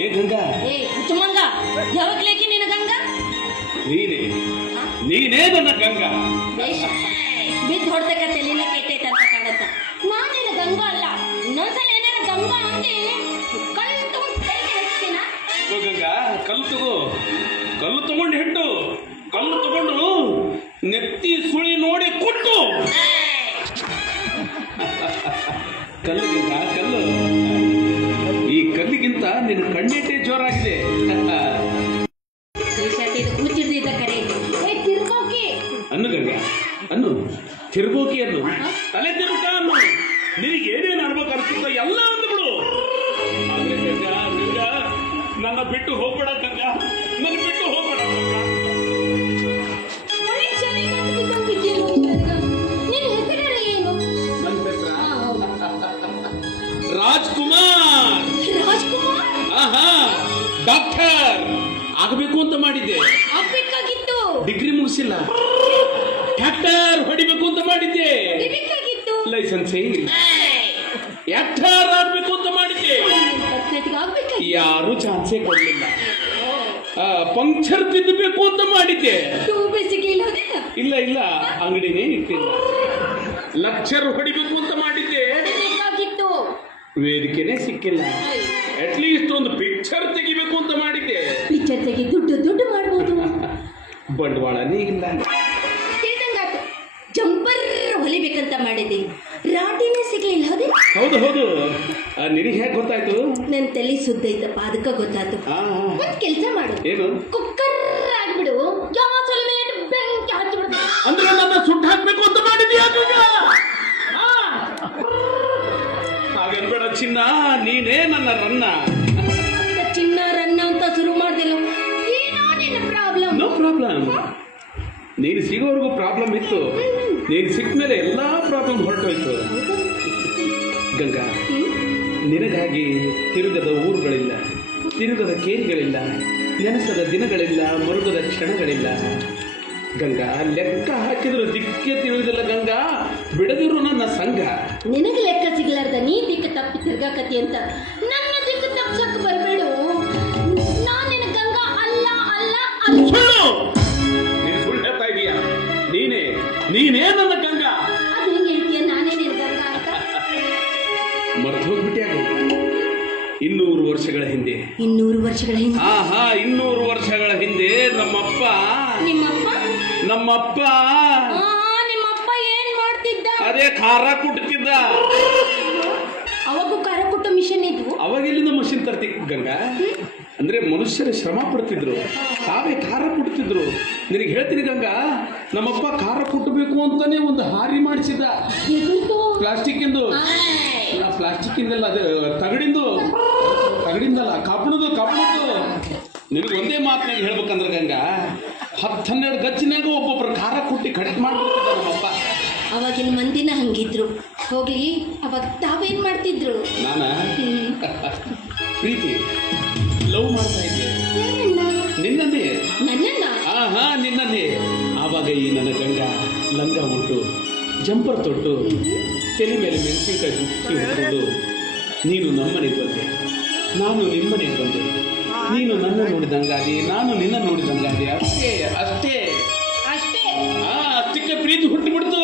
ಏ ಗಂಗಾ, ಏ ಹುಚ್ಚುಮಂಗ, ಯಾವಾಗ್ಲೇಕಿ ನಿನ್ನ ಗಂಗಾ? ನೀನೇ ನನ್ನ ಗಂಗಾ. ಬಿದ್ದು ಹೊಡ್ತಕ್ಕ ತಲೆನ ಕೆಟ್ಟೈತೆ ಅಂತ ಕಾಣತ್ತ. ನಾನೇನು ಗಂಗಾ ಅಲ್ಲ. ಇನ್ನೊಂದ್ಸಲ ಏನಾರ ಗಂಗಾ ಅಂದೆ ಕಲ್ಲು ತಗೊಂಡು ಹೆಚ್ಚಿನ ಗಂಗಾ, ಕಲ್ಲು ತಗೊಂಡು ಹಿಟ್ಟು, ಕಲ್ಲು ತಗೊಂಡು ನೆತ್ತಿ ಸುಳಿ ನೋಡಿ ಕೊಟ್ಟು. ಕಲ್ಲು ಗಂಗಾ, ಕಲ್ಲು. ಈ ಕಲ್ಲಿಗಿಂತ ನಿನ್ನ ಕಣ್ಣೇಟೆ ಜೋರಾಗಿದೆ. ಹುಚ್ಚಿಡ್ದಿದ್ದ ಕರೆ ತಿರ್ಗೋಕಿ ಅನ್ನು ಗಂಗಾ, ಅನ್ನು ತಿರ್ಗೋಕಿ ಅನ್ನು, ತಲೆ ತಿರುಕ ಅನ್ನು, ನಿನಗೆ ಏನೇನು ಅನ್ಬೇಕು ಅನ್ಸುತ್ತ ಎಲ್ಲ ಅಂದ್ಬಿಡು. ಆದ್ರೆ ಗಂಗಾ, ಗಂಗಾ ನನ್ನ ಬಿಟ್ಟು ಹೋಗ್ಬೇಡ ಗಂಗಾ, ನನ್ನ ಬಿಟ್ಟು ಹೋಗ್ಬೇಡ ಗಂಗಾ. ರಾಜ್ಕುಮಾರ್. ಆಹಾ, ಡಾಕ್ಟರ್ ಆಗಬೇಕು ಅಂತ ಮಾಡಿದ್ದೆ, ಆಗ್ಬೇಕಾಗಿತ್ತು. ಡಿಗ್ರಿ ಮುಗಿಸಿಲ್ಲ. ಟ್ರ್ಯಾಕ್ಟರ್ ಹೊಡಿಬೇಕು ಅಂತ ಮಾಡಿದ್ದೆ, ಲೈಸೆನ್ಸ್ ಇಲ್ಲ. ಆಕ್ಟರ್ ಆಗ್ಬೇಕು ಅಂತ ಮಾಡಿದ್ದೆ, ಯಾರು ಚಾನ್ಸೇ ಕೊಡ್ಲಿಲ್ಲ. ಪಂಕ್ಚರ್ ತಿದ್ದಬೇಕು ಅಂತ ಮಾಡಿದ್ದೆ, ಇಲ್ಲ ಅಂಗಡಿನೇ ಇಟ್ಟಿಲ್ಲ. ಲೆಕ್ಚರ್ ಹೊಡಿಬೇಕು ಅಂತ ಮಾಡಿದ್ದೆ, ವೇದಿಕೆನೇ ಸಿಕ್ಕಿಲ್ಲ. ಅಟ್ಲೀಸ್ಟ್ ಒಂದು ಪಿಕ್ಚರ್ ತೆಗಿಬೇಕು ಅಂತ ಮಾಡಿದ್ದೆ, ಪಿಕ್ಚರ್ ತೆಗಿ ದುಡ್ಡು ಮಾಡ್ಬೋದು, ಬಂಡವಾಳನೇ ಇಲ್ಲ. ಜಂಪರ್ ಹೊಲಿಬೇಕಂತ ಮಾಡಿದ್ದೆ, ರಾಟಿನೇ ಸಿಗ್ಲಿಲ್ಲ. ಹೌದು. ನಿನಗೆ ಹೇಗೆ ಗೊತ್ತಾಯ್ತು? ನನ್ ತಲೆ ಸುದ್ದ ಐತಪ್ಪ, ಅದಕ್ಕ ಗೊತ್ತಾಯ್ತು. ಒಂದ್ ಕೆಲ್ಸ ಮಾಡು, ಏನು? ಕುಕ್ಕರ್ ಆಗ್ಬಿಡು, ಗ್ಯಾಸ್ ಒಲೆ ಮೇಲೆ ಬೆಂಕಿ ಹಚ್ಚಿಬಿಡು. ಅಂದ್ರೆ ನನ್ನ ಸುಟ್ಟು ಹಾಕ್ಬೇಕು ಅಂತ ಮಾಡಿದ್ಯಾ? ಹಾಗನ್ಬೇಡ ಚಿನ್ನ, ನೀನೇ ನನ್ನ ರನ್ನ. ಚಿನ್ನ ರನ್ನ ಅಂತ ಶುರು ಮಾಡ್ದಿಲ್ಲ. ಏನೋ ನಿನ್ನ ಪ್ರಾಬ್ಲಮ್. No problem. ನೀನು ಸಿಗೋವರೆಗೂ ಪ್ರಾಬ್ಲಮ್ ಇತ್ತು, ನೀನು ಸಿಕ್ಕ ಮೇಲೆ ಎಲ್ಲಾ ಪ್ರಾಬ್ಲಮ್ ಹೊರಟೋಯ್ತು. ಗಂಗಾ, ನಿನಗಾಗಿ ತಿರುಗದ ಊರುಗಳಿಲ್ಲ, ತಿರುಗದ ಕೇರಿಗಳಿಲ್ಲ, ನೆನೆಸದ ದಿನಗಳಿಲ್ಲ, ಮರುಗದ ಕ್ಷಣಗಳಿಲ್ಲ. ಗಂಗಾ, ಲೆಕ್ಕ ಹಾಕಿದ್ರು ದಿಕ್ಕೆ ತಿಳಿದಿಲ್ಲ ಗಂಗಾ, ಬಿಡದಿರು ನನ್ನ ಸಂಘ. ನಿನಗೆ ಲೆಕ್ಕ ಸಿಗ್ಲಾರ್ದ ನೀ ದಿಕ್ಕ ತಪ್ಪಿ ತಿರ್ಗಾಕತಿ ಅಂತ ನನ್ನ ದಿಕ್ಕ ತಪ್ಸಕ್ ಬರ್ಬೇಡು. ನಾನ್ ನಿನ್ನ ಗಂಗಾ ಅಲ್ಲ. ಸುಳ್ಳು, ನೀನು ಸುಳ್ಳು ಹೇಳ್ತಾ ಇದೀಯಾ? ನೀನೇ ನನ್ನ ಗಂಗಾ. ಅದು ಹೆಂಗೆ ಹೇಳ್ತೀಯ? ನಾನೇ ನಿನ್ನ ಗಂಗಾ ಅಂತ ಮರ್ತು ಹೋಗ್ಬಿಟ್ಯಾ ಗಂಗಾ? 200 ವರ್ಷಗಳ ಹಿಂದೆ 200 ವರ್ಷಗಳ ಹಿಂದೆ 200 ವರ್ಷಗಳ ಹಿಂದೆ ನಮ್ಮಪ್ಪ ನಿಮ್ಮಪ್ಪ ಏನ್ ಮಾಡ್ತಿದ್ದ? ಅದೇ ಖಾರ ಕುಟ್ತಿದ್ದ. ಅವಾಗೂ ಖಾರ ಕುಟ್ಟ ಮಿಷನ್ ಇದ್ವು. ಅವಾಗೆಲ್ಲಿಂದ ಮಷಿನ್ ತರ್ತಿ ಗಂಗಾ? ಅಂದ್ರೆ ಮನುಷ್ಯರು ಶ್ರಮ ಪಡ್ತಿದ್ರು, ತಾವೇ ಖಾರ ಕುಟ್ತಿದ್ರು. ನಿನಗೆ ಹೇಳ್ತೀನಿ ಗಂಗಾ, ನಮ್ಮಪ್ಪ ಖಾರ ಕುಟ್ಟಬೇಕು ಅಂತಾನೆ ಒಂದು ಹಾರಿ ಮಾಡಿಸಿದ್ದ. ಪ್ಲಾಸ್ಟಿಕ್ ಇಂದಲ್ಲ, ಅದು ತಗಡಿಂದಲ್ಲ, ಕಬ್ಬಣದ್ದು. ನಿನಗೆ ಒಂದೇ ಮಾತನಾಗ ಹೇಳ್ಬೇಕಂದ್ರೆ ಗಂಗಾ, 10-12 ಗಚ್ಚಿನಾಗ ಒಬ್ಬೊಬ್ರು ಖಾರ ಕುಟ್ಟಿ ಕಡಿಟ್ ಮಾಡ್ಬಿಡ್ತಿದ್ದ ನಮ್ಮಪ್ಪ. ಅವಾಗಿನ ಮಂದಿನ ಹಂಗಿದ್ರು. ಹೋಗ್ಲಿ, ಅವಾಗ ತಾವೇನ್ ಮಾಡ್ತಿದ್ರು? ನಾನ ಪ್ರೀತಿ ಲವ್ ಮಾಡ್ತಾ ಇದ್ದೆ, ನಿನ್ನನ್ನೇ. ನಿನ್ನನ್ನೇ. ಆವಾಗ ಈ ನನ್ನ ಗಂಗಾ ಲಂಗ ಉಂಟು, ಜಂಪರ್ ತೊಟ್ಟು, ತಲೆ ಮೇಲೆ ಮೆಣಸಿನಕಾಯಿ ಹುಟ್ಟಿ ಹೊತ್ಕೊಂಡು ನೀನು ನಮ್ಮನೆಗೆ ಬಂದೆ, ನಾನು ನಿಮ್ಮನೆಗೆ ಬಂದೆ. ನೀನು ನನ್ನ ನೋಡಿದಂಗಾದಿ, ನಾನು ನಿನ್ನ ನೋಡಿದಂಗಾದಿ. ಅಷ್ಟೇ ಅಷ್ಟಕ್ಕೆ ಪ್ರೀತಿ ಹುಟ್ಟಿಬಿಡ್ತು.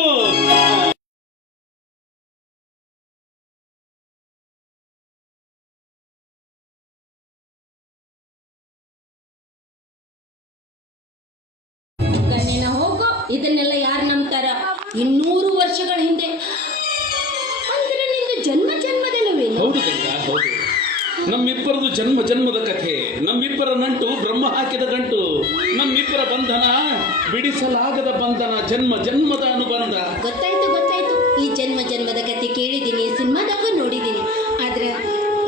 ಹೋಗೋ, ಇದನ್ನೆಲ್ಲ ಯಾರು ನಂಬ್ತಾರ? 200 ವರ್ಷಗಳ ಹಿಂದೆ ಅಂದ್ರೆ ನಿಂದು ಜನ್ಮದಲ್ಲವೇ? ಹೌದು ಗಂಗಾ, ಹೌದು. ನಮ್ಮಿಬ್ಬರದು ಜನ್ಮದ ಕಥೆ, ನಮ್ಮಿಬ್ಬರ ನಂಟು ಬ್ರಹ್ಮ ಹಾಕಿದ ಗಂಟು, ನಮ್ಮಿಬ್ಬರ ಬಂಧನ ಬಿಡಿಸಲಾಗದ ಬಂಧನ, ಜನ್ಮದ ಅನುಬಂಧ. ಗೊತ್ತಾಯ್ತು. ಈ ಜನ್ಮದ ಕಥೆ ಕೇಳಿದ್ದೀನಿ, ಸಿನಿಮಾದಾಗ ನೋಡಿದ್ದೀನಿ. ಆದ್ರೆ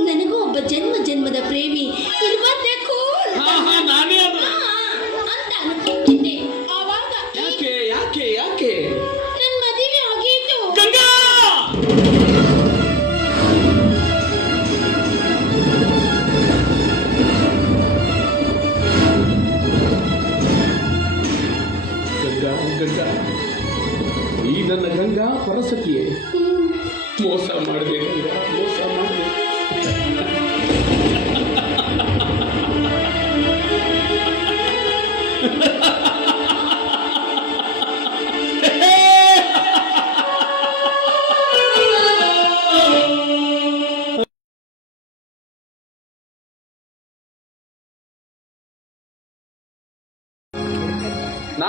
ನನಗೂ ಒಬ್ಬ ಜನ್ಮದ ಪ್ರೇಮಿ ಇರ್ಬೇಕು ನಾನೇ ಅದು ಅಂತ ಅನ್ಕೊಂಡಿದ್ದೆ. ಆವಾಗ ಯಾಕೆ ನನ್ನ ಮದುವೆ ಆಗಿತ್ತು. ಗಂಗಾ, ಈ ನನ್ನ ಗಂಗಾ ಪರಸತಿಯೇ, ಮೋಸ ಮಾಡಿದೆ ಗಂಗಾ, ಮೋಸ ಮಾಡಿದೆ.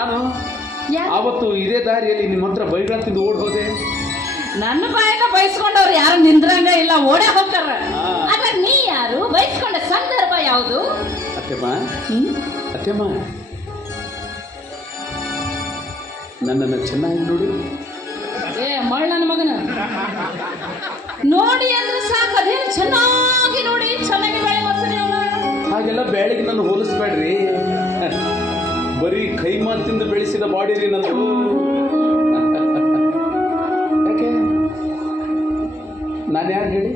ನಾನು ಆವತ್ತು ಇದೇ ದಾರಿಯಲ್ಲಿ ನಿಮ್ಮ ಹತ್ರ ಬೈಗಳ ತಿಂದು ಓಡ್ ಹೋದೆ. ನನ್ನ ಬಾಯಕ ಬಯಸ್ಕೊಂಡವ್ರು ಯಾರು ನಿಂದ್ರಂಗ ಇಲ್ಲ, ಓಡೇ ಹೋಗ್ತಾರ. ಆದ್ರೆ ನೀ ಯಾರು? ಬಯಸ್ಕೊಂಡ ಸಂದರ್ಭ ಯಾವುದು? ಅತ್ತೆಮ್ಮ, ಅತ್ತೆಮ್ಮ, ನನ್ನನ್ನು ಚೆನ್ನಾಗಿ ನೋಡಿ. ಏ ಮಳ್ ನನ್ನ ಮಗನ ನೋಡಿ ಅಂದ್ರೆ ಸಾಕು, ಅದೇ ಚೆನ್ನಾಗಿ ನೋಡಿ, ಚೆನ್ನಾಗಿ ಬೆಳೆ ಬರ್ತೀನಿ. ಹಾಗೆಲ್ಲ ಬೆಳಗ್ಗೆ ನನ್ನ ಹೋಲಿಸ್ಬೇಡ್ರಿ. ಬರೀ ಕೈ ಮಾತಿಂದ ಬೆಳೆಸಿದ ಬಾಡಿ ರೀ ನಂದು. ಯಾಕೆ? ನಾನು ಯಾರು ಹೇಳಿ?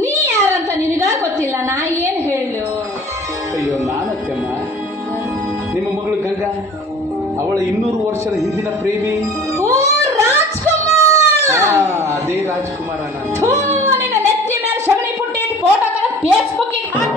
ನೀ ಯಾರಂತ ನಿನಗ ಗೊತ್ತಿಲ್ಲ, ನಾ ಏನ್ ಹೇಳು? ಅಯ್ಯೋ ನಾನತ್ತೆಮ್ಮ, ನಿಮ್ಮ ಮಗಳು ಗಂಗಾ, ಅವಳ 200 ವರ್ಷದ ಹಿಂದಿನ ಪ್ರೇಮಿ. ಓ ರಾಜ್ಕುಮಾರ್! ಅದೇ ರಾಜ್ಕುಮಾರ ನಾನು. ನಿನ್ನ ನೆತ್ತಿ ಮೇಲೆ ಸಗಣಿ ಪುಟ್ಟಿ ಫೋಟೋ ಫೇಸ್ಬುಕ್ ಹಾಕ.